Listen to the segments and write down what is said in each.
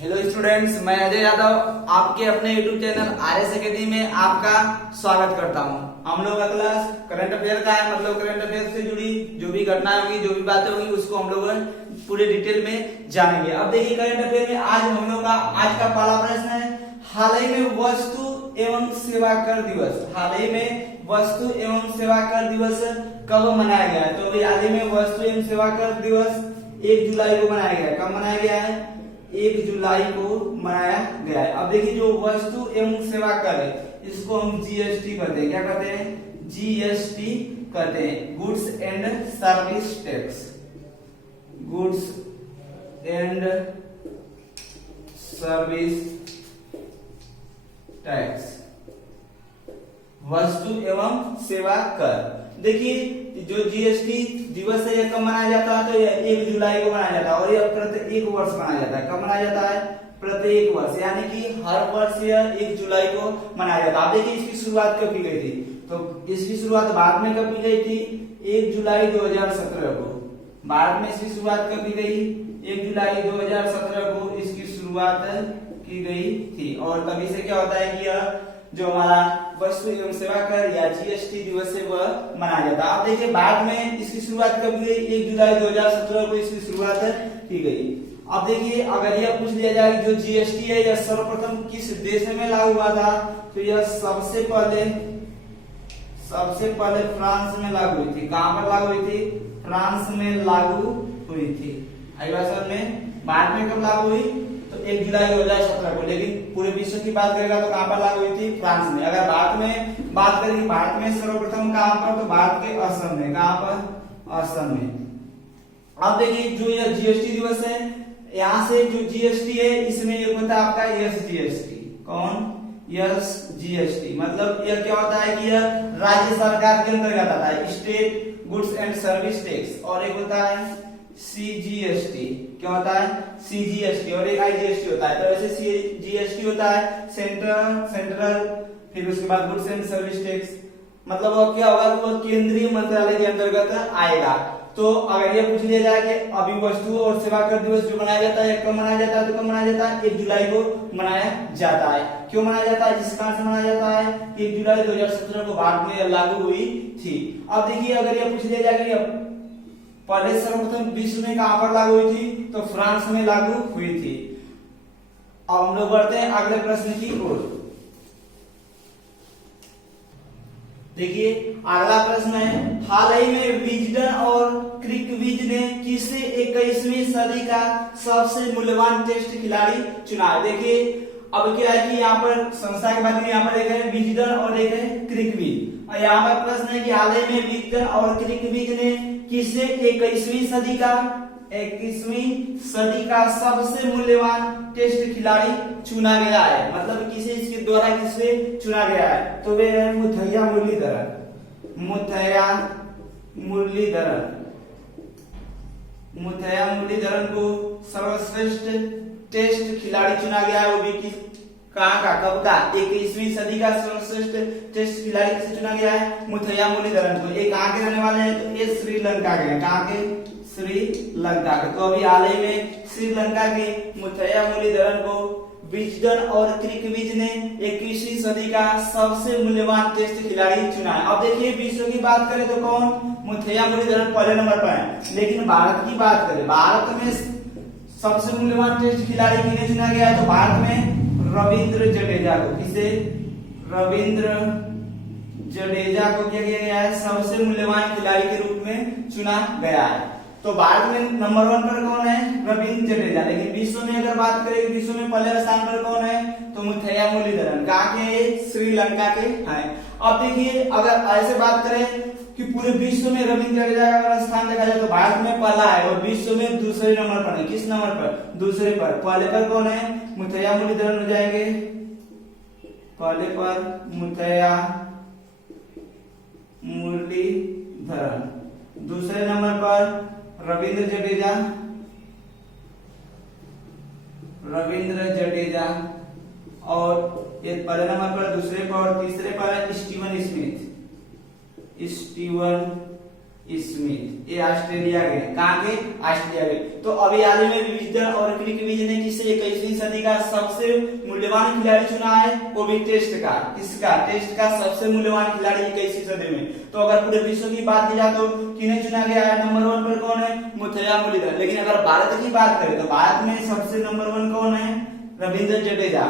Hello students, मैं अजय यादव आपके अपने यूट्यूब चैनल आरएस एकेडमी में आपका स्वागत करता हूं। हम लोग का क्लास करंट अफेयर का है, मतलब करंट अफेयर से जुड़ी जो भी घटनाएं होगी, जो भी बातें होगी, उसको हम लोग पूरे डिटेल में जानेंगे। अब देखिए करंट अफेयर में आज हम लोग का आज का पहला प्रश्न है, हाल ही में वस्तु एवं सेवा कर दिवस। हाल ही में वस्तु एवं सेवा कर दिवस कब मनाया गया है? तो हाल ही में वस्तु एवं सेवा कर दिवस 1 जुलाई को मनाया गया है। कब मनाया गया है? 1 जुलाई को मनाया गया है। अब देखिए जो वस्तु एवं सेवा कर है, इसको हम जीएसटी कहते हैं। क्या कहते हैं? जीएसटी कहते हैं, goods and service tax. Goods and service tax, वस्तु एवं सेवा कर। देखिए जो जीएसटी दिवस है, यह कब मनाया जाता है? तो यह 1 जुलाई को मनाया जाता है और यह प्रत्येक वर्ष मनाया जाता है। कब मनाया जाता है? प्रत्येक वर्ष, यानी कि हर वर्ष यह 1 जुलाई को मनाया जाता है। आप देखिए इसकी शुरुआत कब की गई थी? तो इसकी शुरुआत भारत में कब की गई थी? 1 जुलाई 2017 को। भारत में इसकी शुरुआत कब की गई? 1 जुलाई 2017 को इसकी शुरुआत की गई थी। और तभी से क्या होता है कि यह जो हमारा वस्तु एवं सेवा कर या जीएसटी दिवस है वह मनाया जाता है। आप देखिए भारत में इसकी शुरुआत कब की गई? 1 जुलाई 2017 को इसकी शुरुआत की गई। अब देखिए अगर यह पूछ लिया जाए कि जो जीएसटी है यह सर्वप्रथम किस देश में लागू हुआ था, तो यह सबसे पहले फ्रांस में लागू हुई थी। कहां पर लागू हुई थी? फ्रांस में लागू हुई थी। आई बात समझ में? भारत में कब लागू हुई? तो 1 जुलाई 2017 को। लेकिन पूरे विश्व की बात करेगा तो कहां पर लागू हुई थी? फ्रांस में। अगर भारत में बात करेंगे, भारत में सर्वप्रथम कहां पर? तो भारत के असम में। कहां पर? असम में। अब देखिए जो यह जीएसटी दिवस है, यहाँ से जो जीएसटी है इसमें एक होता है आपका एसजीएसटी। कौन? एसजीएसटी। मतलब यह क्या होता है कि यह राज्य सरकार के अंतर्गत आता है, state goods and service tax. और एक होता है सीजीएसटी। क्या होता है? सीजीएसटी। और एक आईजीएसटी होता है। तो ऐसे सीजीएसटी होता है सेंट्रल, फिर उसके बाद गुड्स एंड सर्विस टैक्स। मतलब वो क्या होगा? वो केंद्रीय मंत्रालय के अंतर्गत आएगा। तो अगर ये पूछ लिया जाए कि अभी वस्तु और सेवा कर दिवस जो मनाया जाता है कब मनाया जाता है, तो कब मनाया जाता है? 1 जुलाई को मनाया जाता है। क्यों मनाया जाता है? जिस कारण से मनाया जाता है 1 जुलाई 2017 को भारत में लागू हुई थी। अब देखिए अगर ये पूछ लिया जाए कि पहले सर्वप्रथम विश्व में कहां पर लागू हुई थी, तो फ्रांस में लागू हुई थी। अब हम लोग बढ़ते हैं अगले प्रश्न की ओर। देखिए अगला प्रश्न है, हाल ही में विजडन और क्रिकविज ने किसे 21वीं सदी का सबसे मूल्यवान टेस्ट खिलाड़ी चुना है? देखिए अब क्या है कि यहाँ पर संस्था के बारे में यहाँ पर एक है विजडन और एक है क्रिकविज। और यहाँ पर प्रश्न है कि हाल ही में विजडन और क्रिकविज ने किसे 21वीं सदी का सबसे मूल्यवान टेस्ट खिलाड़ी चुना गया है? मतलब किसे इसके द्वारा किसे चुना गया है? तो वे है मुथैया मुरलीधरन। मुथैया मुरलीधरन को सर्वश्रेष्ठ टेस्ट खिलाड़ी चुना गया है। वो भी किस कहां का, कब का? 21वीं सदी का सर्वश्रेष्ठ टेस्ट खिलाड़ी किसे चुना गया है? मुथैया मुरलीधरन को। ये कहां के रहने वाले हैं? तो ये श्रीलंका के हैं। कहां के? श्रीलंका के। तो अभी हाल ही में श्रीलंका के मुथैया मुरलीधरन को विजडन और क्रिकविज ने 21वीं सदी का सबसे मूल्यवान टेस्ट खिलाड़ी चुना है। अब देखिए विश्व की बात करें तो कौन? मुथैया मुरलीधरन पहले नंबर पर है। लेकिन भारत की बात करें, भारत में सबसे मूल्यवान टेस्ट खिलाड़ी किन्हें चुना गया है? तो भारत में रविंद्र जडेजा को। किसे? रविंद्र जडेजा को क्या किया गया है? सबसे मूल्यवान खिलाड़ी के रूप में चुना गया है। तो भारत में नंबर 1 पर कौन है? रविंद्र जडेजा। लेकिन विश्व में अगर बात करें, विश्व में पहले स्थान पर कौन है? तो मुथैया मुरलीधरन। कहां के? श्रीलंका के हैं। अब देखिए अगर ऐसे बात करें कि पूरे विश्व में रविंद्र जडेजा का अगर स्थान देखा जाए तो भारत में पहला है और विश्व में दूसरे नंबर पर है। किस नंबर पर? दूसरे पर। पहले पर कौन है? मुथैया मुरलीधरन हो जाएंगे। पहले पर मुथैया मुरलीधरन, दूसरे नंबर पर रविंद्र जडेजा और ये पहले नंबर पर, दूसरे पर और तीसरे पर है स्टीवन स्मिथ, ये ऑस्ट्रेलिया के, कहाँ के, ऑस्ट्रेलिया के। तो अभी हाल ही में विजडन और क्रिकविज ने किसे 21वीं सदी का सबसे मूल्यवान खिलाड़ी चुना है, वो भी टेस्ट का, किसका, टेस्ट का सबसे मूल्यवान खिलाड़ी 21वीं सदी में। तो अगर पूरे विश्व की बात की जाए तो किन्हें चुना गया है, नंबर 1 पर कौन है, मुथैया मुरलीधरन। लेकिन अगर भारत की बात करें तो भारत में सबसे नंबर 1 कौन है, रविंद्र जडेजा।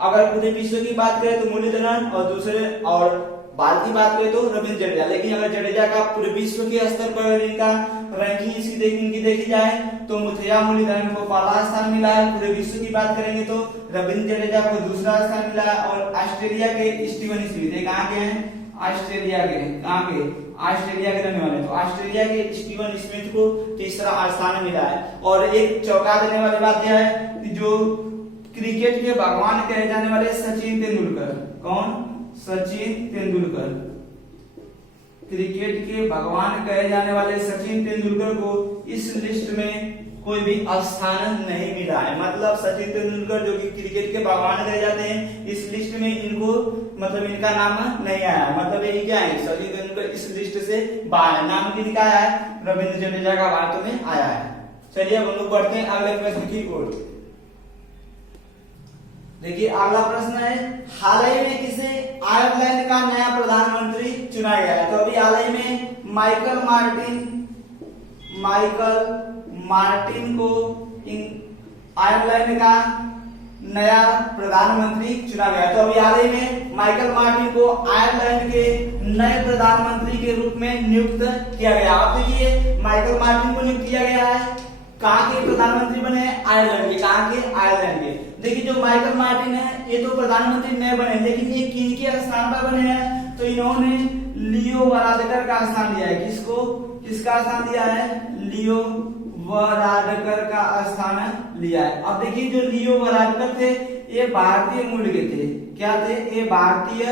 अगर पूरे विश्व की बात करें तो मुरलीधरन और दूसरे, और भारत की बात करें तो रविंद्र जडेजा। लेकिन अगर जडेजा का पूरे विश्व के स्तर पर इनका रैंकिंग इनकी देखी जाए तो मुथैया मुरलीधरन को पहला स्थान मिला है। पूरे विश्व की बात करेंगे तो रविंद्र जडेजा को दूसरा स्थान मिला है। और ऑस्ट्रेलिया के स्टीवन स्मिथ कहाँ के हैं, ऑस्ट्रेलिया के, कहाँ के, ऑस्ट्रेलिया के रहने वाले। तो ऑस्ट्रेलिया के स्टीवन स्मिथ को तीसरा स्थान मिला है। और एक चौंका देने वाली बात यह है कि जो क्रिकेट के भगवान कहे जाने वाले सचिन तेंदुलकर, कौन, सचिन तेंदुलकर, क्रिकेट के भगवान कहे जाने वाले सचिन तेंदुलकर को इस लिस्ट में कोई भी स्थान नहीं मिला है। मतलब सचिन तेंदुलकर जो कि क्रिकेट के भगवान कहे जाते हैं, इस लिस्ट में इनको, मतलब इनका नाम नहीं आया। मतलब ये क्या है, सचिन तेंदुलकर इस लिस्ट से बाहर है। नाम किनका आया है, रविंद्र जडेजा का भारत में आया है। चलिए अब हम लोग बढ़ते हैं अगले प्रश्न की ओर। देखिए अगला प्रश्न है, हाल ही में किसे आयरलैंड का नया प्रधानमंत्री चुना गया है। तो अभी हाल ही में माइकल मार्टिन को आयरलैंड का नया प्रधानमंत्री चुना गया। तो अभी हाल ही में माइकल मार्टिन को आयरलैंड के नए प्रधानमंत्री के रूप में नियुक्त किया गया। आप देखिए माइकल मार्टिन को नियुक्त किया गया है, कहाँ के प्रधानमंत्री बने हैं, आयरलैंड के, कहाँ के, आयरलैंड के। देखिए जो माइकल मार्टिन है ये तो प्रधानमंत्री नए बने, लेकिन ये किनके स्थान पर बने हैं, तो इन्होंने लियो वाराडकर का स्थान लिया है। किसको, किसका स्थान लिया है, लियो वाराडकर का स्थान लिया है। अब देखिए जो लियो वाराडकर थे ये भारतीय मूल के थे, क्या थे, ये भारतीय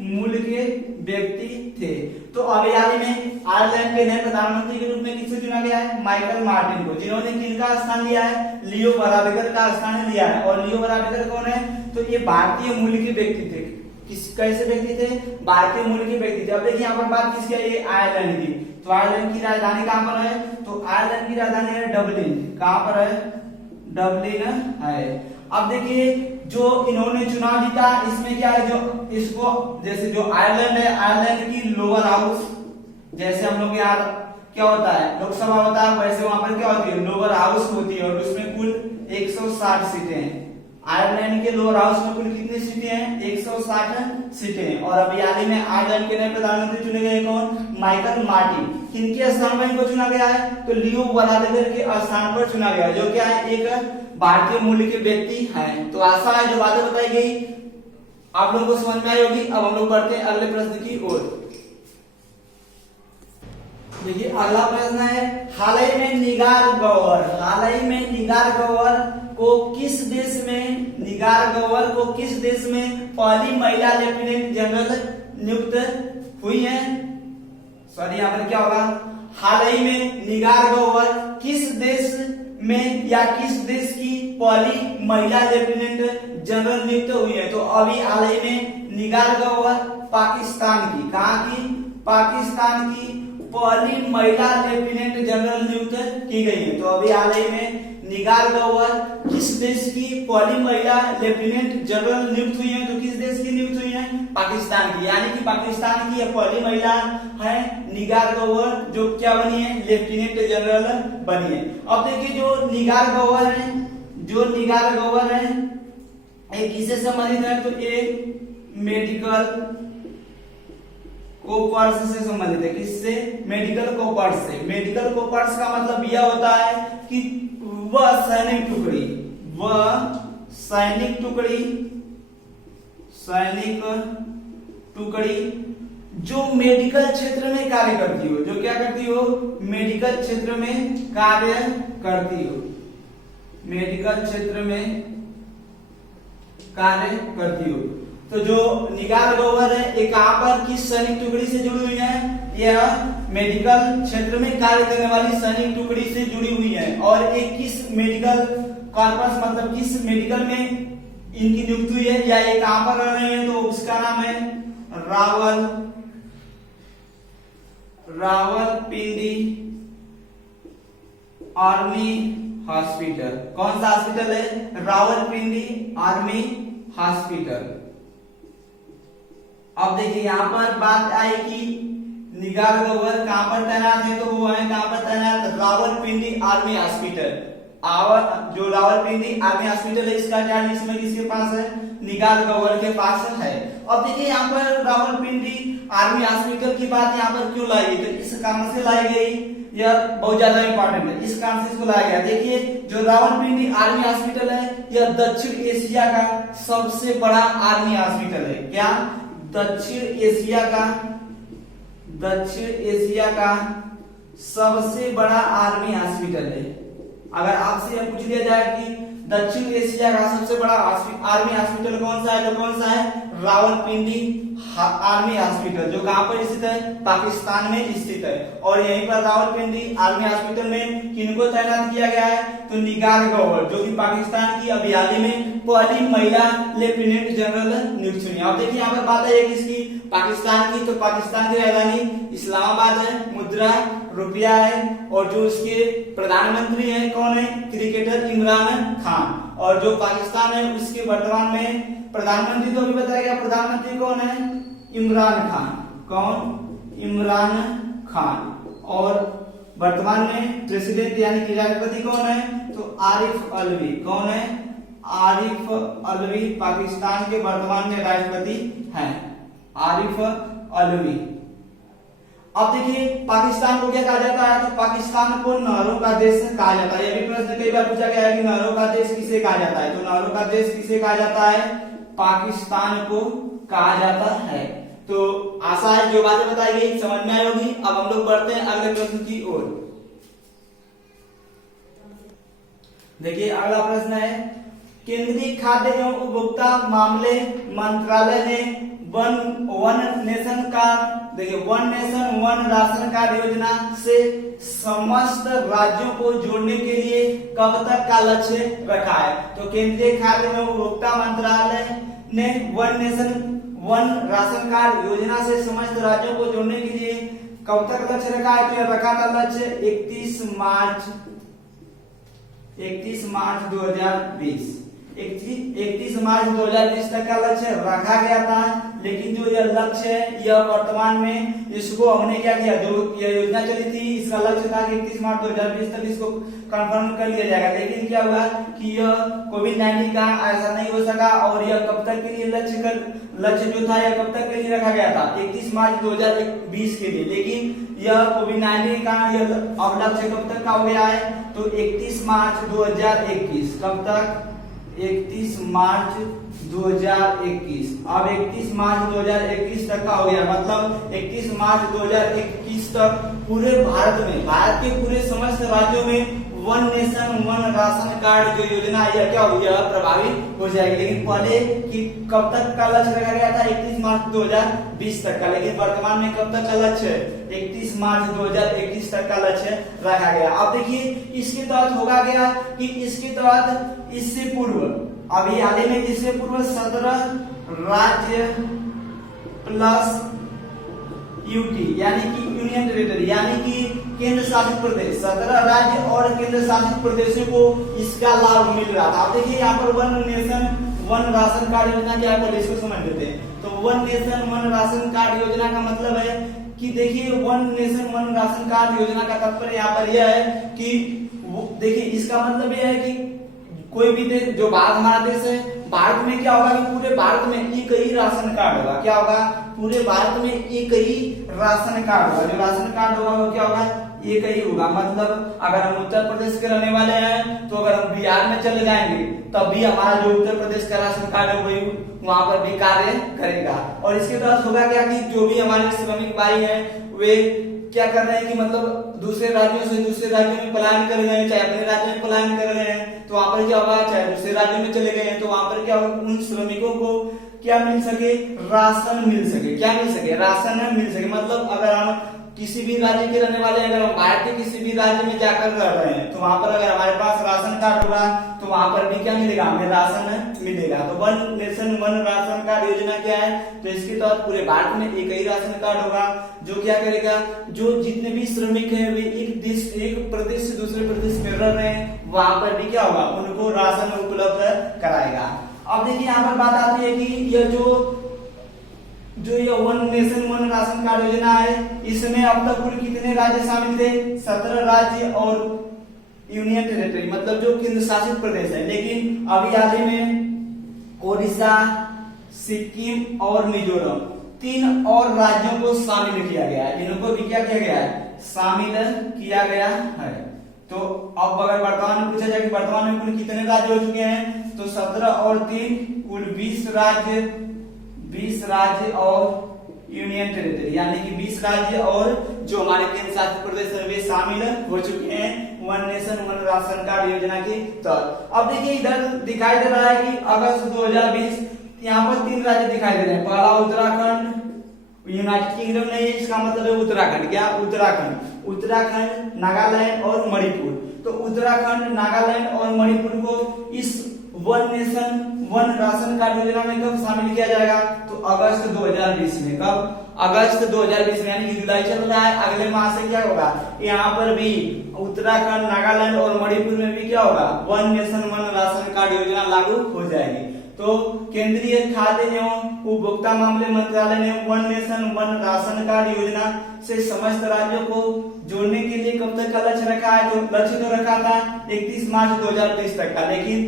मूल के व्यक्ति थे। तो अभी हाल ही में आयरलैंड के नए प्रधानमंत्री के रूप में किसे चुना गया है, माइकल मार्टिन को, जिन्होंने किनका स्थान लिया है, लियो वाराडकर का स्थान लिया है। और लियो वाराडकर कौन है, तो ये भारतीय मूल के व्यक्ति थे। किस, कैसे व्यक्ति थे, भारतीय मूल के व्यक्ति थे। अब देखिए यहाँ पर बात किसकी है, ये आयरलैंड की। तो आयरलैंड की राजधानी कहाँ पर है, तो आयरलैंड की राजधानी है डबलिन, कहाँ पर है, डबलिन है। अब देखिए जो इन्होंने चुनाव जीता, इसमें क्या है, जो इसको जैसे जो आयरलैंड है, आयरलैंड की लोअर हाउस, जैसे हम लोग यहाँ क्या होता है, लोकसभा होता है, वैसे वहां पर क्या होती है, लोअर हाउस होती है। और उसमें कुल 160 सीटें हैं। आयरलैंड के लोअर हाउस में कुल कितनी सीटें हैं, 160 सीटें हैं। और अभी हाल ही में आयरलैंड के नए प्रधानमंत्री चुने गए कौन, माइकल मार्टिन। किनके स्थान पर इनको चुना गया है, तो लियो वाराडकर के स्थान पर चुना गया, जो क्या है, एक भारतीय मूल के व्यक्ति हैं। तो आशा है जो बातें बताई गई आप लोगों को समझ में आई होगी। अब हम लोग बढ़ते हैं अगले प्रश्न की ओर। देखिए अगला प्रश्न है, हाल ही में निगार गौहर को किस देश में, निगार गौहर को किस देश में पहली महिला लेफ्टिनेंट जनरल नियुक्त हुई है। सॉरी यहाँ पर क्या होगा, हाल ही में निगार गौहर किस देश में या किस देश की पहली महिला लेफ्टिनेंट जनरल नियुक्त हुई है। तो अभी हाल ही में निगार गौहर पाकिस्तान की, कहाँ की, पाकिस्तान की पहली महिला लेफ्टिनेंट जनरल नियुक्त की गई है। तो अभी हाल ही में निगार गौहर किस देश की पहली महिला लेफ्टिनेंट जनरल नियुक्त हुई है, तो किस देश की नियुक्त हुई है, पाकिस्तान की। यानी कि पाकिस्तान की यह पहली महिला है निगार गौहर, जो क्या बनी है, लेफ्टिनेंट जनरल बनी है। अब देखिए जो निगार गौहर है ये किससे संबंधित है, तो ये मेडिकल कोपर्स से संबंधित है। किससे, मेडिकल कोपर्स से। मेडिकल कोपर्स का मतलब यह होता है कि वह सैनिक टुकड़ी जो मेडिकल क्षेत्र में कार्य करती हो, जो क्या करती हो, मेडिकल क्षेत्र में कार्य करती हो, मेडिकल क्षेत्र में कार्य करती हो। तो जो निगार गौहर है ये कहां पर, किस सैनिक टुकड़ी से जुड़ी हुई है, यह मेडिकल क्षेत्र में कार्य करने वाली सैनिक टुकड़ी से जुड़ी हुई है। और ये किस मेडिकल कॉर्पस, मतलब किस मेडिकल में इनकी नियुक्ति हुई है, या ये कहां पर रह रहे हैं, तो उसका नाम है रावलपिंडी आर्मी हॉस्पिटल। कौन सा हॉस्पिटल है? Rawalpindi army hospital. अब देखिए यहाँ पर बात आई कि निगाह ग्रोवर कहां पर तैनात है, तो वो है कहां पर तैनात? Rawalpindi army hospital. जो रावलपिंडी आर्मी हॉस्पिटल है इसका चार्ज इसमें किसके पास है? निगाह ग्रोवर के पास है। अब देखिए यहाँ पर रावलपिंडी आर्मी हॉस्पिटल की बात यहाँ पर क्यों लाई गई? तो इस कारण से लाई गई, यह बहुत ज्यादा इंपॉर्टेंट है, इस कारण से इसको लाया गया। देखिए जो रावलपिंडी आर्मी हॉस्पिटल है यह दक्षिण एशिया का सबसे बड़ा आर्मी हॉस्पिटल है। क्या? दक्षिण एशिया का सबसे बड़ा आर्मी हॉस्पिटल है। अगर आपसे यह पूछ लिया जाए कि दक्षिण एशिया का सबसे बड़ा आर्मी हॉस्पिटल कौन सा है, तो कौन सा है? रावलपिंडी आर्मी हॉस्पिटल, जो कहां पर स्थित है? पाकिस्तान में स्थित है। और यहीं पर रावलपिंडी आर्मी हॉस्पिटल में किनको तैनात किया गया है? तो निगाह ग्रोवर, जो कि पाकिस्तान की अभी हाल ही में पहली महिला लेफ्टिनेंट जनरल नियुक्त हुई। अब देखिए यहाँ पर बात है किसकी? पाकिस्तान की। तो पाकिस्तान की राजधानी इस्लामाबाद है, मुद्रा रुपया है, और जो उसके प्रधानमंत्री हैं कौन है? क्रिकेटर इमरान खान। और जो पाकिस्तान है उसके वर्तमान में प्रधानमंत्री तो अभी बताया गया, प्रधानमंत्री कौन है? इमरान खान। कौन? इमरान खान। और वर्तमान में प्रेसिडेंट यानी कि राष्ट्रपति कौन है? तो आरिफ अलवी। कौन है? आरिफ अलवी पाकिस्तान के वर्तमान में राष्ट्रपति हैं, आरिफ अलवी। अब देखिए पाकिस्तान को क्या कहा जाता है? तो पाकिस्तान को नहरों का देश कहा जाता है। ये भी प्रश्न कई बार पूछा गया है कि नहरों का देश किसे कहा जाता है? तो नहरों का देश किसे कहा जाता है? पाकिस्तान को कहा जाता है। तो आशा है जो बातें बताई गई समझ में आई होगी। अब हम लोग बढ़ते हैं अगले प्रश्न की ओर। देखिए अगला प्रश्न है, केंद्रीय खाद्य एवं उपभोक्ता मामले मंत्रालय ने वन नेशन कार्ड, देखिए one nation one ration card योजना से समस्त राज्यों को जोड़ने के लिए कब तक का लक्ष्य रखा है? तो केंद्रीय खाद्य एवं उपभोक्ता मंत्रालय ने one nation one ration card योजना से समस्त राज्यों को जोड़ने के लिए कब तक लक्ष्य रखा है? तो यह रखा था लक्ष्य 31 मार्च 2020। 31 मार्च 2020 तक का लक्ष्य रखा गया था। लेकिन जो यह लक्ष्य है यह वर्तमान में इसको हमने क्या किया, जो यह योजना चली थी इसका लक्ष्य था कि 31 मार्च 2020 तक इसको कंफर्म कर लिया जाएगा। लेकिन क्या हुआ कि यह कोविड-19 का ऐसा नहीं हो सका, और यह कब तक के लिए लक्ष्य जो था यह कब तक के लिए रखा गया था? 31 मार्च 2020 के लिए। लेकिन यह कोविड-19 का यह अब लक्ष्य कब तक का हो गया है? तो 31 मार्च 2021। कब तक? 31 मार्च 2021। अब 31 मार्च 2021 तक का हो गया, मतलब 31 मार्च 2021 तक पूरे भारत के पूरे समस्त राज्यों में one nation one ration card जो योजना है क्या हो गया? प्रभावी हो जाएगी। लेकिन पहले कि कब तक का लक्ष्य रखा गया था? 31 मार्च 2020 तक का। लेकिन वर्तमान में कब तक का लक्ष्य है? 31 मार्च 2021 तक का लक्ष्य रखा गया। अब देखिए इसके तहत होगा क्या कि इसके तहत इससे पूर्व अभी हाल ही में इससे पूर्व 17 राज्य प्लस यूटी यानी कि यूनियन टेरिटरी यानी कि केंद्र शासित प्रदेश, 17 राज्य और केंद्र शासित प्रदेशों को इसका लाभ मिल रहा था। अब देखिए यहाँ पर one nation one ration card योजना क्या है, पहले इसको समझ लेते हैं। तो one nation one ration card योजना का मतलब है कि देखिए one nation one ration card योजना का तात्पर्य यहाँ पर यह है कि देखिए इसका मतलब यह है कि कोई भी देश, जो भारत हमारा देश है, भारत में क्या होगा कि पूरे भारत में एक ही राशन कार्ड होगा। क्या होगा? पूरे भारत में एक ही राशन कार्ड होगा। जो राशन कार्ड होगा वो क्या होगा? एक ही होगा। मतलब अगर हम उत्तर प्रदेश के रहने वाले हैं तो अगर हम बिहार में चले जाएंगे तब भी हमारा जो उत्तर प्रदेश का राशन कार्ड है वही वहां पर भी कार्य करेगा। और इसके तहत होगा क्या कि जो भी हमारे श्रमिक भाई हैं वे क्या कर रहे हैं कि मतलब दूसरे राज्यों से दूसरे राज्यों में पलायन कर रहे हैं, चाहे अपने राज्य में पलायन कर रहे हैं तो वहां पर क्या होगा, चाहे दूसरे राज्यों में चले गए हैं तो वहां पर क्या होगा, उन श्रमिकों को क्या मिल सके? राशन मिल सके। क्या मिल सके? राशन मिल सके। मतलब अगर हम किसी भी राज्य के रहने वाले अगर हम भारत के किसी भी राज्य में जाकर रह रहे हैं तो वहां पर अगर हमारे पास राशन कार्ड होगा तो वहां पर भी क्या मिलेगा, हमें राशन मिलेगा। तो one nation one ration card योजना क्या है, तो इसके तहत पूरे भारत में एक ही राशन कार्ड होगा जो क्या करेगा, जो जितने भी श्रमिक हैं वे एक प्रदेश से दूसरे प्रदेश में रह रहे हैं वहां पर भी क्या होगा, उनको राशन उपलब्ध कराएगा। अब देखिए यहाँ पर बात आती है कि यह जो ये one nation one ration card योजना है इसमें अब तक कुल कितने राज्य शामिल थे, 17 राज्य और यूनियन टेरिटरी मतलब जो केंद्र शासित प्रदेश है। लेकिन अभी हाल ही में ओडिशा, सिक्किम और मिजोरम 3 और राज्यों को शामिल किया गया है, इनको भी क्या किया गया है, शामिल किया गया है। तो अब अगर वर्तमान में पूछा जाए कि वर्तमान में कुल कितने राज्य हो चुके हैं, तो 17 और 3 कुल 20 राज्य और यूनियन टेरिटरी यानी कि 20 राज्य और जो हमारे केंद्र शासित प्रदेश है वे शामिल हो चुके हैं one nation one ration card योजना के तहत। अब देखिए इधर दिखाई दे रहा है कि अगस्त 2020 यहाँ पर 3 राज्य दिखाई दे रहे हैं। पहला उत्तराखंड, यूनाइटेड किंगडम नहीं है, इसका मतलब है उत्तराखंड। क्या उत्तराखंड, नागालैंड और मणिपुर। तो उत्तराखंड, नागालैंड और मणिपुर को इस one nation one ration card योजना में कब शामिल किया जाएगा, तो अगस्त 2020 में। कब, अगस्त 2020 में, यानी कि जुलाई चल रहा है, अगले माह से क्या होगा, यहाँ पर भी उत्तराखंड, नागालैंड और मणिपुर में भी क्या होगा, one nation one ration card योजना लागू हो जाएगी। तो केंद्रीय खाद्य एवं उपभोक्ता मामले मंत्रालय ने one nation one ration card योजना से समस्त राज्यों को जोड़ने के लिए कब तक का लक्ष्य रखा है, तो लक्ष्य तो रखा था 31 मार्च 2023 तक का, लेकिन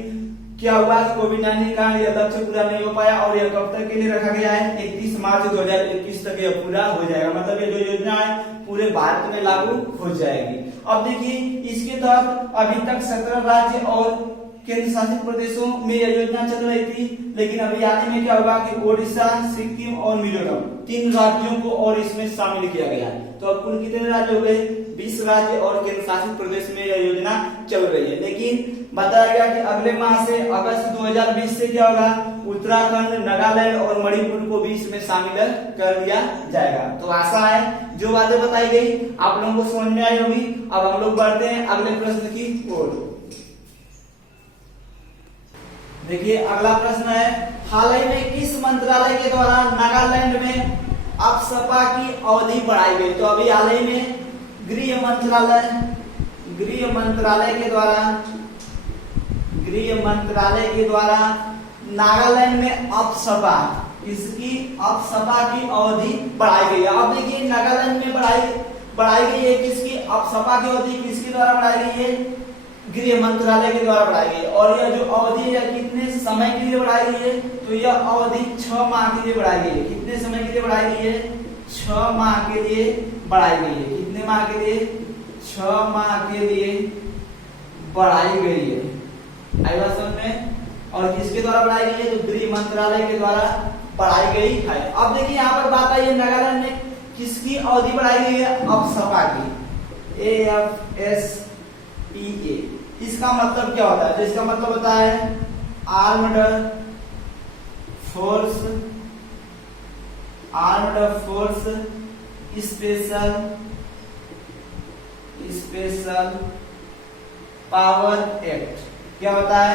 क्या हुआ कि कोविड-19 का यह लक्ष्य पूरा नहीं हो पाया और यह कब तक के लिए रखा गया है, 31 मार्च 2021 तक यह पूरा हो जाएगा। मतलब ये जो योजना है पूरे भारत में लागू हो जाएगी। अब देखिए इसके तहत अभी तक 17 राज्य और केंद्र शासित प्रदेशों में यह योजना चल रही थी, लेकिन अभी आने में क्या होगा कि ओडिशा, सिक्किम और मिजोरम 3 राज्यों को और इसमें शामिल किया गया है। तो अब कुल कितने राज्य हो गए, 20 राज्य और केंद्र शासित प्रदेश में यह योजना चल रही है। लेकिन बताया गया कि अगले माह से अगस्त 2020 से क्या होगा, उत्तराखंड, नागालैंड और मणिपुर को भी इसमें शामिल कर दिया जाएगा। तो आशा है जो बातें बताई गई आप लोगों को समझ में आई होगी। अब हम लोग बढ़ते हैं अगले प्रश्न की ओर। देखिए अगला प्रश्न है, हाल ही में किस मंत्रालय के द्वारा नागालैंड में अप्सपा की अवधि बढ़ाई गई। तो अभी हाल ही में गृह मंत्रालय के द्वारा नागालैंड में अप्सपा की अवधि बढ़ाई गई है। अब देखिए नागालैंड में बढ़ाई गई है किसकी, अप्सपा की अवधि किसके द्वारा बढ़ाई गई है, गृह मंत्रालय के द्वारा बढ़ाई गई। और यह जो अवधि है कितने समय के लिए बढ़ाई गई है, तो यह अवधि 6 माह के लिए बढ़ाई गई है। कितने समय के लिए बढ़ाई गई है, 6 माह के लिए बढ़ाई गई है। कितने माह के लिए, 6 माह के लिए बढ़ाई गई है। आई बात समझ में। और किसके द्वारा बढ़ाई गई है, तो गृह मंत्रालय के द्वारा बढ़ाई गई है। अब देखिए यहाँ पर बात आई है नागालैंड में किसकी अवधि बढ़ाई गई है, अप्सपा की, AFSPA। इसका मतलब क्या होता है, तो इसका मतलब होता है armed force special power act. क्या होता है,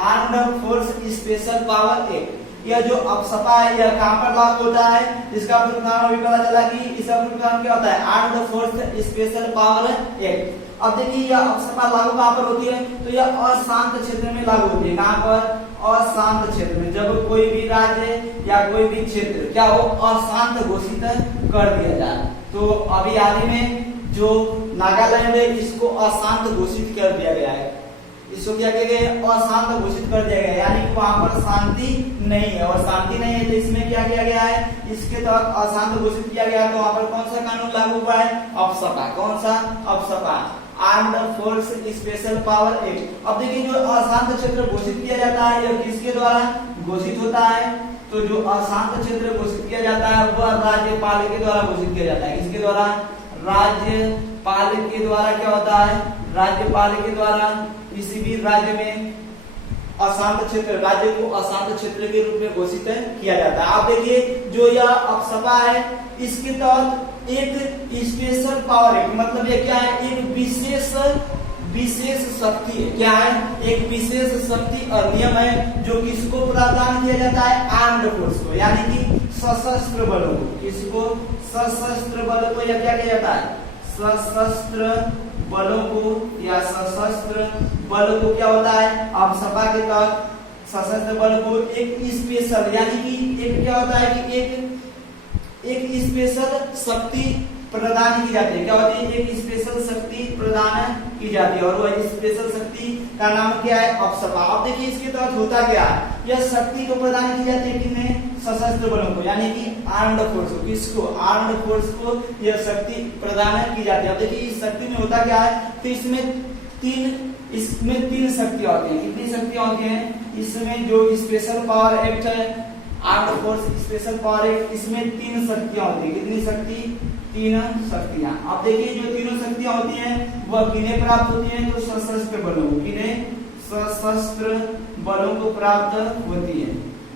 armed force special power act. यह जो अप्सपा है यह कहां पर लागू होता है, इसका पूर्ण नाम अभी पता चला कि इसका पूर्ण नाम क्या होता है, armed force special power act. अब देखिए यह अप्सपा लागू कहां पर होती है, तो यह अशांत क्षेत्र में लागू होती है। कहां पर, अशांत क्षेत्र में। जब कोई भी राज्य या कोई भी क्षेत्र क्या हो, अशांत घोषित कर दिया जाए। तो अभी हाल ही में जो नागालैंड है इसको अशांत घोषित कर दिया गया है। इसको क्या किया गया, अशांत घोषित कर दिया गया, यानी कि वहां पर शांति नहीं है। और शांति नहीं है तो इसमें क्या किया गया है, इसके तहत अशांत घोषित किया गया। तो वहां पर कौन सा कानून लागू हुआ है, अप्सपा। कौन सा, AFSPA, armed force special power act. अब देखिए जो अशांत क्षेत्र घोषित किया जाता है यह किसके द्वारा घोषित होता है, तो जो अशांत क्षेत्र घोषित किया जाता है वह राज्यपाल के द्वारा घोषित किया जाता है। किसके द्वारा, राज्यपाल के द्वारा। क्या होता है, राज्यपाल के द्वारा किसी भी राज्य में अशांत क्षेत्र, राज्य को अशांत क्षेत्र के रूप में घोषित किया जाता है। आप देखिए जो यह अप्सपा है इसके तहत एक स्पेशल पावर है, मतलब ये क्या है, एक विशेष शक्ति है। क्या है, एक विशेष शक्ति और नियम है जो किसको प्रदान किया जाता है, आर्म्ड फोर्स को, यानी कि सशस्त्र बलों को। किसको, सशस्त्र बलों को, या क्या किया जाता है, सशस्त्र बलों को, या सशस्त्र बलों को क्या होता है, अब सपा के तहत सशस्त्र बल को एक स्पेशल, यानी कि एक क्या होता है कि एक स्पेशल शक्ति प्रदान की जाती है। क्या होती है, एक स्पेशल शक्ति प्रदान की जाती है, और वह स्पेशल शक्ति का नाम क्या है, अप्सपा। अब देखिए इसके तहत होता क्या है, यह शक्ति को प्रदान की जाती है किन्हें, सशस्त्र बलों को, यानी कि आर्म्ड फोर्स को। किसको, आर्म्ड फोर्स को यह शक्ति प्रदान की जाती है। अब देखिए इस शक्ति में होता क्या है, तो इसमें तीन शक्तियां होती हैं। कितनी शक्तियां होती हैं, इसमें जो स्पेशल पावर एक्ट है, armed force special power act, इसमें तीन शक्तियां होती है। कितनी शक्ति, तीन शक्तियां। अब देखिए जो तीनों शक्तियां होती हैं वह किन्हें प्राप्त होती हैं, तो सशस्त्र बलों को, किन्हें, सशस्त्र बलों को प्राप्त होती है।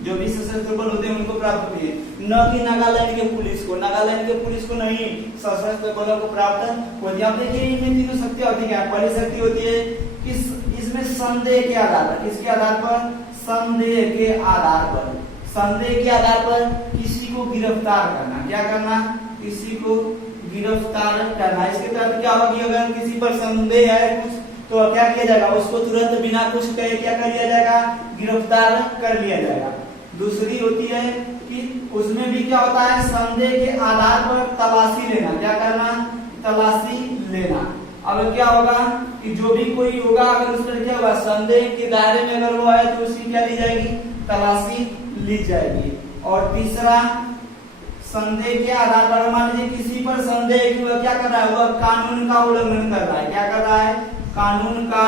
जो भी सशस्त्र बल होते हैं उनको प्राप्त होती है, न कि नागालैंड के पुलिस को, नागालैंड के पुलिस को नहीं, सशस्त्र बलों को प्राप्त होती है। अब देखिए इनमें तीनों शक्तियां होती है। पहली शक्ति होती है किस, इसमें संदेह के आधार पर, किसके आधार पर, संदेह के आधार पर, संदेह के आधार पर किसी को गिरफ्तार करना। क्या करना, किसी को गिरफ्तार करना। इसके तहत क्या होगा कि अगर किसी पर संदेह है कुछ, तो क्या किया जाएगा, उसको तुरंत बिना कुछ कहे क्या कर लिया जाएगा, गिरफ्तार कर लिया जाएगा। दूसरी होती है कि उसमें भी क्या होता है, संदेह के आधार पर तलाशी लेना। क्या करना, तलाशी लेना। अब क्या होगा कि जो भी कोई होगा, अगर उस पर क्या होगा, संदेह के दायरे में अगर वो है तो उसकी क्या ली जाएगी, तलाशी ली जाएगी। और तीसरा, संदेह के आधार पर, मान लीजिए किसी पर संदेह कि वह क्या कर रहा है, वह कानून का उल्लंघन कर रहा है। क्या कर रहा है, कानून का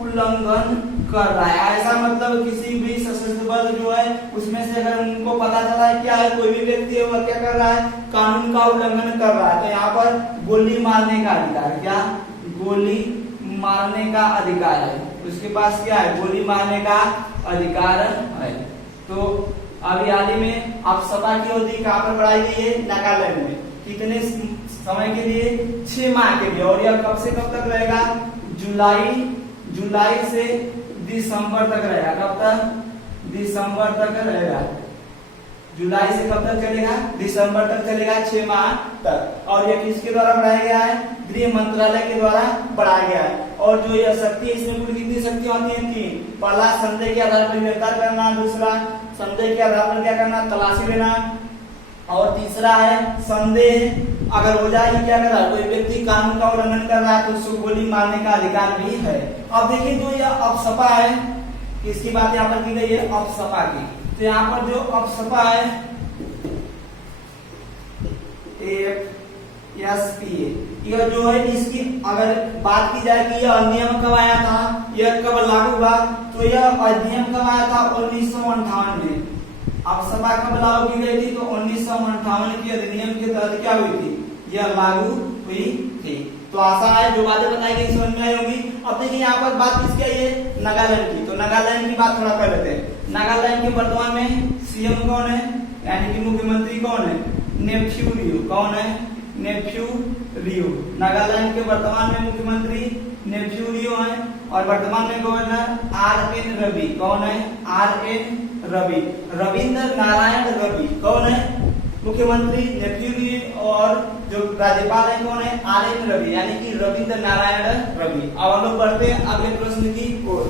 उल्लंघन कर रहा है। ऐसा मतलब किसी भी सशस्त्र बल जो है उसमें से अगर उनको पता चला है क्या है, कोई भी व्यक्ति है वह क्या कर रहा है, कानून का उल्लंघन कर रहा है, तो यहाँ पर गोली मारने का अधिकार, क्या, गोली मारने का अधिकार है। उसके पास क्या है, गोली मारने का अधिकार है। तो अभी हाल ही में अप्सपा की अवधि कहाँ पर बढ़ाई गई है, नागालैंड में। कितने समय के लिए, 6 माह के लिए। और यह कब से कब तक रहेगा, जुलाई से दिसंबर तक रहेगा। कब तक, दिसंबर तक रहेगा। जुलाई से कब तक चलेगा, दिसंबर तक चलेगा, 6 माह तक। और यह किसके द्वारा बढ़ाया गया है, गृह मंत्रालय के द्वारा बढ़ाया गया है। और जो यह शक्ति, इसमें कुल कितनी शक्तियां होती हैं, 3। पहला, संदेह के आधार पर गिरफ्तार करना। दूसरा, संदेह के आधार पर क्या करना, तलाशी लेना। और तीसरा है, संदेह अगर हो जाए क्या कर रहा है, कोई व्यक्ति कानून का उल्लंघन कर रहा है तो उसको गोली मारने का अधिकार भी है। अब देखिए जो यह अप्सपा है, किसकी बात यहाँ पर की गई है, अप्सपा की। तो यहाँ पर जो अप्सपा है, FSPA, यह जो है इसकी अगर बात की जाए कि यह अधिनियम कब आया था, यह कब लागू हुआ, तो यह अधिनियम कब आया था, 1958 में। अप्सपा कब लागू की गई थी, तो 1958 के अधिनियम के तहत क्या हुई थी, यह लागू हुई थी। तो आशा है जो बातें बताई गई समझ में आई होगी। अब देखिए यहाँ पर बात किसकी आई है, नागालैंड की। तो नागालैंड की बात थोड़ा कर लेते हैं। नागालैंड के वर्तमान में सीएम कौन है, यानी कि मुख्यमंत्री कौन है, नेफ्यू रियो। कौन है, नेफ्यू रियो। नागालैंड के वर्तमान में मुख्यमंत्री नेफ्यू रियो है। और वर्तमान में गवर्नर RN रवि। कौन है, RN रवि, रविंद्र नारायण रवि। कौन है, मुख्यमंत्री नेफ्यू रियो। और जो राज्यपाल है कौन है, RN रवि, यानी कि रविंद्र नारायण रवि। अब हम लोग बढ़ते हैं अगले प्रश्न की ओर।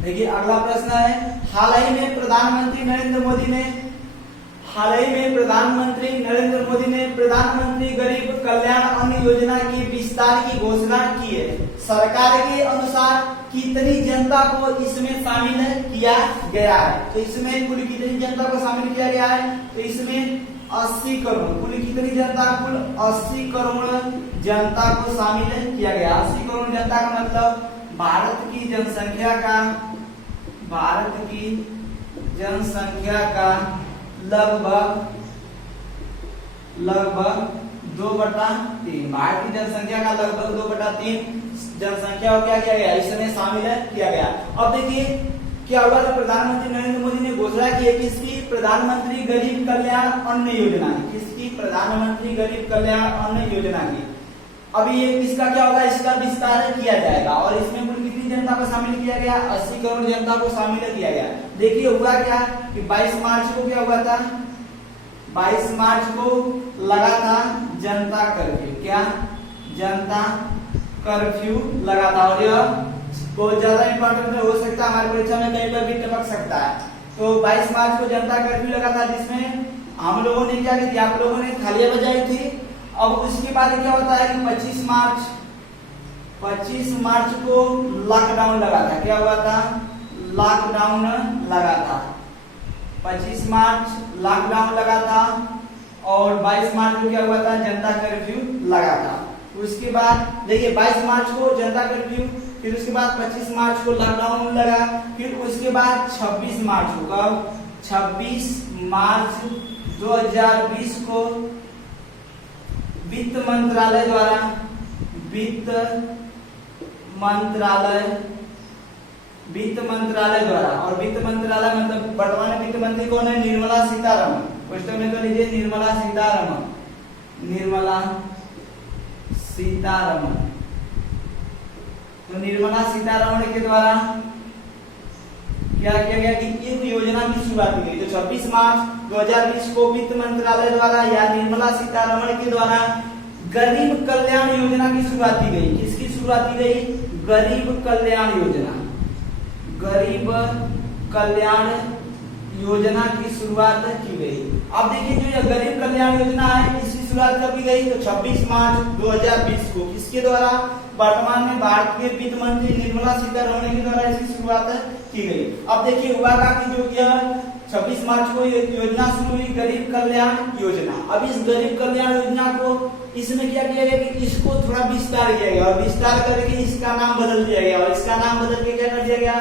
देखिए अगला प्रश्न है, हाल ही में प्रधानमंत्री नरेंद्र मोदी ने प्रधानमंत्री गरीब कल्याण अन्न योजना की विस्तार की घोषणा की है। सरकार के अनुसार कितनी जनता को इसमें शामिल किया गया है, तो इसमें कुल कितनी जनता को शामिल किया गया है, तो इसमें 80 करोड़, कुल कितनी जनता, कुल 80 करोड़ जनता को शामिल किया गया। 80 करोड़ जनता का मतलब भारत की जनसंख्या का लगभग 2/3। भारत की जनसंख्या का लगभग 2/3 जनसंख्या को क्या किया गया, इसमें शामिल किया गया। अब देखिए क्या हुआ तो प्रधानमंत्री नरेंद्र मोदी ने घोषणा की है कि इसकी प्रधानमंत्री गरीब कल्याण अन्न योजना, किसकी? प्रधानमंत्री गरीब कल्याण अन्न योजना की। अभी ये इसका क्या होगा, इसका विस्तार किया जाएगा और इसमें कुल कितनी जनता को शामिल किया गया? 80 करोड़ जनता को शामिल किया गया। देखिए हुआ क्या कि 22 मार्च को क्या हुआ था, 22 मार्च को लगा था जनता कर्फ्यू। क्या? जनता कर्फ्यू लगा था और यह बहुत ज्यादा इंपॉर्टेंट हो सकता है, हमारी परीक्षा में कहीं पर भी टपक सकता है। तो 22 मार्च को जनता कर्फ्यू लगा था, जिसमें हम लोगों ने क्या किया, आप लोगों ने थालियां बजाई थी। अब उसके बाद क्या होता है कि 25 मार्च को लॉकडाउन लगा था। क्या हुआ था? लॉकडाउन लगा था। 25 मार्च लॉकडाउन लगा था और 22 मार्च को क्या हुआ था? जनता कर्फ्यू लगा था। उसके बाद देखिए 22 मार्च को जनता कर्फ्यू, फिर उसके बाद 25 मार्च को लॉकडाउन लगा, फिर उसके बाद 26 मार्च को, कब? 26 मार्च 2020 को वित्त मंत्रालय द्वारा और वित्त मंत्रालय मतलब वर्तमान वित्त मंत्री कौन है? निर्मला सीतारमण। क्वेश्चन में तो लीजिए निर्मला सीतारमण तो निर्मला सीतारमण के द्वारा क्या किया गया कि एक योजना की शुरुआत की गई। तो 26 मार्च 2020 को वित्त मंत्रालय द्वारा या निर्मला सीतारमण के द्वारा गरीब कल्याण योजना की शुरुआत की गई। किसकी शुरुआत की गई? गरीब कल्याण योजना। गरीब कल्याण योजना की शुरुआत की गई। अब देखिए जो यह गरीब कल्याण योजना है, इसकी शुरुआत कब की गई? तो 26 मार्च 2020 को। किसके द्वारा? वर्तमान में भारतीय वित्त मंत्री निर्मला सीतारमण के द्वारा इसकी शुरुआत की गई। अब देखिए हुआ का कि जो यह 26 मार्च को ये योजना शुरू हुई, गरीब कल्याण योजना। अब इस गरीब कल्याण योजना को इसमें क्या किया गया कि इसको थोड़ा विस्तार किया गया और विस्तार करके इसका नाम बदल दिया गया और इसका नाम बदल के क्या कर दिया गया?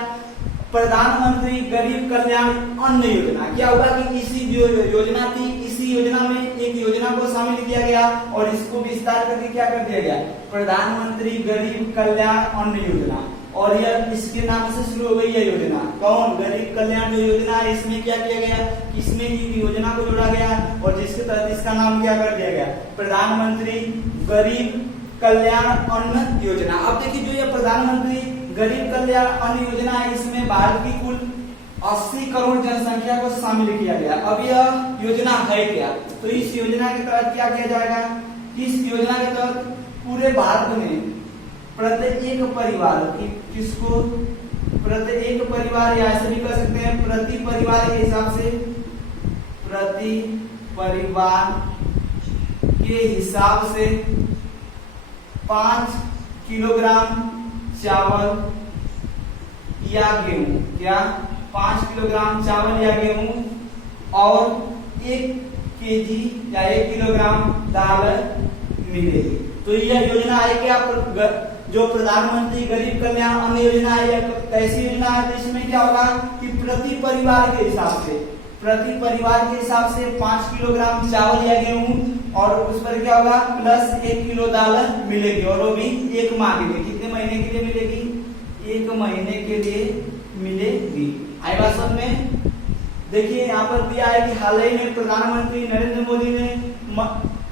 प्रधानमंत्री गरीब कल्याण अन्न योजना। क्या हुआ कि इसी जो योजना थी, इसी योजना में एक योजना को शामिल किया गया और इसको विस्तार करके क्या कर दिया गया? प्रधानमंत्री गरीब कल्याण अन्न योजना। और यह इसके नाम से शुरू हो गई यह योजना। कौन? गरीब कल्याण जो योजना है, इसमें क्या किया गया? इसमें योजना को जोड़ा गया और जिसके तहत इसका नाम क्या कर दिया गया? प्रधानमंत्री गरीब कल्याण अन्न योजना। अब देखिए जो यह प्रधानमंत्री गरीब कल्याण अन्न योजना है, इसमें भारत की कुल 80 करोड़ जनसंख्या को शामिल किया गया। अब यह योजना है क्या? तो इस योजना के तहत क्या किया जाएगा? इस योजना के तहत पूरे भारत में प्रत्येक परिवार की, किसको? प्रत्येक परिवार, या ऐसे भी कर सकते हैं प्रति परिवार के हिसाब से, प्रति परिवार के हिसाब से 5 किलोग्राम चावल या गेहूं। क्या? 5 किलोग्राम चावल या गेहूं और 1 केजी या 1 किलोग्राम दाल मिलेगी। तो यह योजना है कि आप जो प्रधानमंत्री गरीब कल्याण अन्न योजना है, यह कैसी योजना है? तो इसमें क्या होगा कि प्रति परिवार के हिसाब से 5 किलोग्राम चावल या गेहूं और उस पर क्या होगा? प्लस 1 किलो दाल मिलेगी और वो भी 1 माह के लिए। कितने महीने के लिए मिलेगी? 1 महीने के लिए मिलेगी। आई बात समझ में? देखिए यहाँ पर दिया है कि हाल ही में प्रधानमंत्री नरेंद्र मोदी ने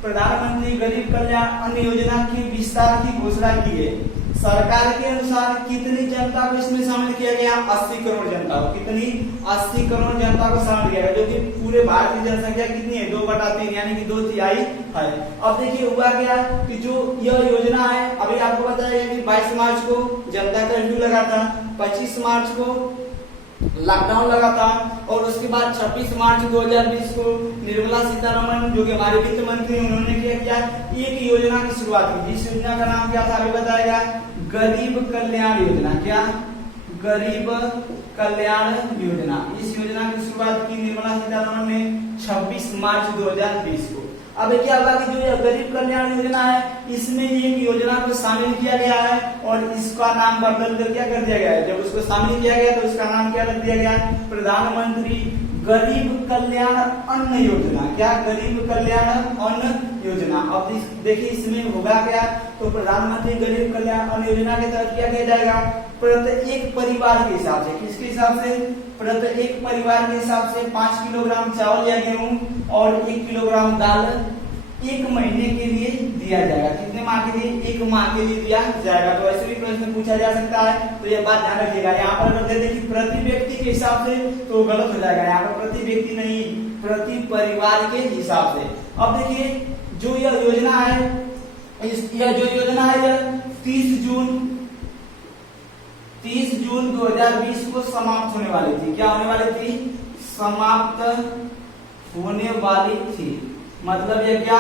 प्रधानमंत्री गरीब कल्याण अन्न योजना की विस्तार की घोषणा की है। सरकार के अनुसार कितनी जनता को इसमें शामिल किया गया? 80 करोड़ जनता को। कितनी? 80 करोड़ जनता को शामिल किया गया, जो कि पूरे भारत की जनसंख्या कितनी है? 2/3 यानी कि 2/3 है। अब देखिए हुआ क्या कि जो यह योजना है, अभी आपको बताया कि 22 मार्च को जनता कर्फ्यू लगा था, 25 मार्च को लॉकडाउन लगा था और उसके बाद 26 मार्च 2020 को निर्मला सीतारमण जो कि हमारे वित्त मंत्री, उन्होंने क्या किया? एक योजना की शुरुआत की। जिस योजना का नाम क्या था अभी बताएगा? गरीब कल्याण योजना। क्या? गरीब कल्याण योजना। इस योजना की शुरुआत की निर्मला सीतारमण ने 26 मार्च 2020 को। अब क्या होगा कि जो यह गरीब कल्याण योजना है, इसमें एक योजना को शामिल किया गया है और इसका नाम बदल कर क्या कर दिया गया है? जब उसको शामिल किया गया तो इसका नाम क्या रख दिया गया? प्रधानमंत्री गरीब कल्याण अन्न योजना। क्या? गरीब कल्याण अन्न योजना। अब देखिए इसमें होगा क्या, तो प्रधानमंत्री गरीब कल्याण अन्न योजना के तहत क्या किया जाएगा, प्रत्येक परिवार के हिसाब से, किसके हिसाब से, प्रत्येक परिवार के हिसाब से 5 किलोग्राम चावल या गेहूं और 1 किलोग्राम दाल 1 महीने के लिए दिया जाएगा। कितने माह के लिए? 1 माह के लिए दिया जाएगा। तो ऐसे भी प्रश्न पूछा जा सकता है, तो ये बात ध्यान रखिएगा। यहाँ पर अगर दे दे कि प्रति व्यक्ति के हिसाब से तो गलत हो जाएगा, यहाँ पर प्रति व्यक्ति नहीं, प्रति परिवार के हिसाब से। अब देखिए जो यह योजना है, यह जो योजना है यह 30 जून 2020 को समाप्त होने वाली थी। क्या होने वाली थी? समाप्त होने वाली थी। मतलब ये क्या,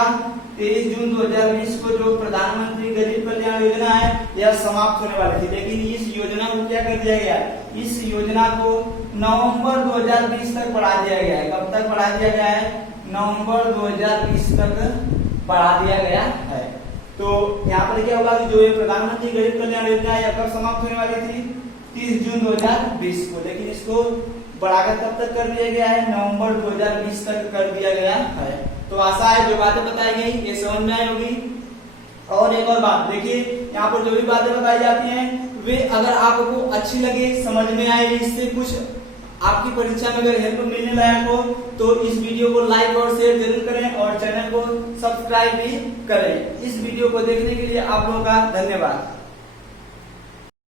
23 जून 2020 को जो प्रधानमंत्री गरीब कल्याण योजना है यह समाप्त होने वाली थी। लेकिन इस योजना को क्या कर दिया गया, इस योजना को नवंबर 2020 तक बढ़ा दिया गया है। कब तक बढ़ा दिया गया है? नवंबर 2020 तक बढ़ा दिया गया है। तो यहाँ पर क्या होगा कि जो ये प्रधानमंत्री गरीब कल्याण योजना है कब समाप्त होने वाली थी? 30 जून 2020 को। लेकिन इसको बढ़ाकर कब तक कर दिया गया है? नवंबर 2020 तक कर दिया गया है। तो आशा है जो बातें बताई गई ये समझ में आई होगी। और एक और बात देखिए, यहाँ पर जो भी बातें बताई जाती हैं वे अगर आपको अच्छी लगे, समझ में आए, इससे कुछ आपकी परीक्षा में अगर हेल्प मिलने लायक हो तो इस वीडियो को लाइक और शेयर जरूर करें और चैनल को सब्सक्राइब भी करें। इस वीडियो को देखने के लिए आप लोगों का धन्यवाद।